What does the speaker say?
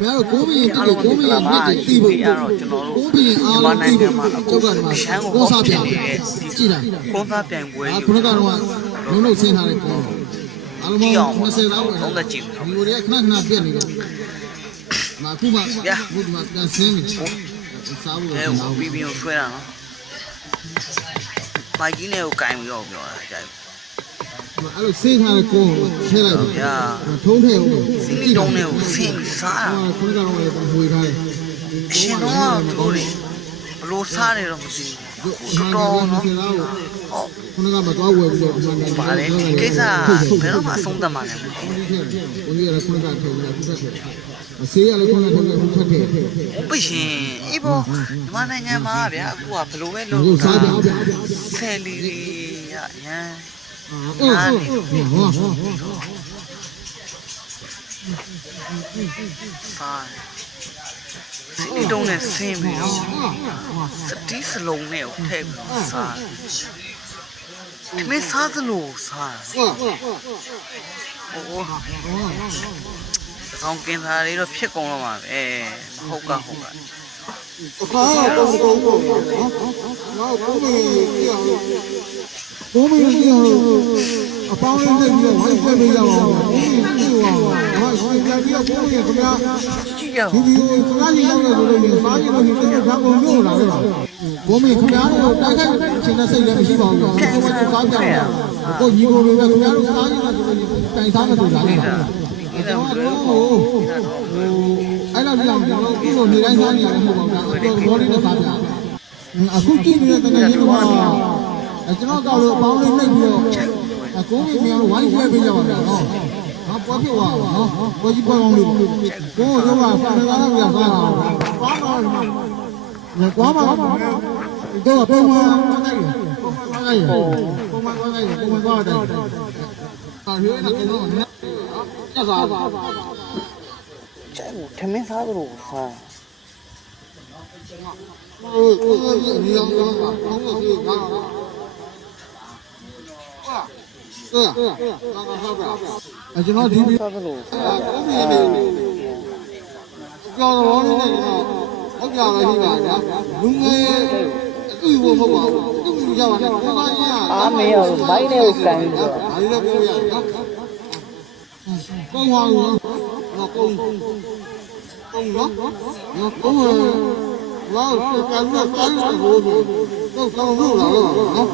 ဘယ်ကိုဘီရင်တိကိုဘီရင်မြစ်တိတီးဖို့ကိုဘီရင်အားလုံးတီးဖို့ကျောက်ကမှာကိုစားပြကြည့်တာကိုစားပြိုင်ပွဲခုနကတော့လုံးဆင်းထားတဲ့ကောအားလုံး20လောက်လုံးသက်ကြည့်ဒီလိုတွေကခဏခဏပြက်နေတယ်မာခုမှဘုဒ္ဓမှာပြန်ဆင်းပြီစားဖို့တော့ပြီးပြီးဆွဲတာနော်မိုက်ကြီးနဲ့ကိုကင်ပြီးတော့ပြောတာကြိုက်အဲ့လိုစေးထားတဲ့ကိုထည့်လိုက်ဗျာထုံးထည့်ဦးစီးတုံးနဲ့ကိုစီးစားတာခုနကတော့လည်းဝေထားတယ်အရှင်တော့သူတို့တွေဘလို့စားတယ်တော့မသိဘူးတော်တော်နော်ခုနကမသွားဝယ်ပြီးတော့ပါတယ်ဒီကိစ္စဘယ်တော့မှအဆုံးသတ်မှာလဲဘုန်းကြီးကခုနကထုံးတာသူဆက်တယ်အစေးရလည်းခုနကထုံးတယ်သူဆက်တယ်ဘယ်ရှင်အေးဘောမြန်မာနိုင်ငံမှာဗျာအခုကဘလို့ပဲလုပ်တာဆယ်လီရရန်စီးတုံးနဲ့ဆင်းပြီးတော့စတီးစလုံးနဲ့ကိုထည့်ပြီးစားဒီမစားသလိုစားဟိုကောင်းကင်သားလေးတော့ဖြစ်ကုန်တော့မှာပဲမဟုတ်ကဟုတ်ကအခါတော့ကောင်းကောင်းနော်ဘုမင်းပြောအပေါင်းလေးနဲ့ပြီးတော့ဝိုင်းဆွဲပေးရအောင်ဘုမင်းပြောအောင်ဟာရှင်ပြန်ပြီးတော့ဘုမင်းခင်ဗျာကြည့်ရအောင်ဒီစကားကြီးရောက်လို့ဆိုလို့စားကြည့်လို့ဒီလိုဓာတ်ကုန်မျိုးလာတော့ဘုမင်းခင်ဗျားတို့တိုက်ခိုက်ခြင်းနဲ့စိတ်လည်းမရှိပါဘူး။ကိုယ်ကစားကြတယ်။ကိုညီကိုတွေပဲခင်ဗျားတို့စားကြည့်လို့ဆိုလို့တိုင်စားမလို့လာတယ်။အဲ့တော့အဲ့လိုကြောင့်ကျွန်တော်ခုလိုနေတိုင်းစားနေရတယ်မဟုတ်ပါဘူး။ဘောလေးနဲ့စားကြတယ်။အခုကြည့်နေတဲ့တကယ်ကြီးကကျွန်တော်ကောက်လို့အပေါင်းလေးနှိပ်ပြီးတော့ကိုမင်းမြန်ဝိုင်းဆွဲပေးကြပါမယ်နော်။ဟာပွားဖြစ်သွားပါနော်။ကိုကြီးပွားကောင်းလို့ကိုတို့ကစားရတာပြန်စားတာ။ဘာမှမကွာပါဘူး။တော့ပုံမှန်သွားကြတယ်။ပုံမှန်သွားတယ်။တာရွေးနေတော့နော်။ကျသွားပါကျဲထမင်းစားလို့စားဒီအောင်တော့ဘာလို့ဒီကားကျွန်တော်ဒီစားလို့ကြော်တော်လေးနဲ့ဟုတ်ကြပါရှိပါဗျာလူငယ်ဥပမဟုတ်ပါဘူးသူ့ရပါတယ်ဘာသာကြီးအားမေးရမိုင်းနဲ့ကိုကန်ပြီးတော့ဒါလေးတော့ပြောရနော်ကုန်းဟောင်းနော်ကုန်းနော်နော်ကုန်းလောက်ကန်တော့ကန်လို့တော့ကောင်းလို့လာတော့နော်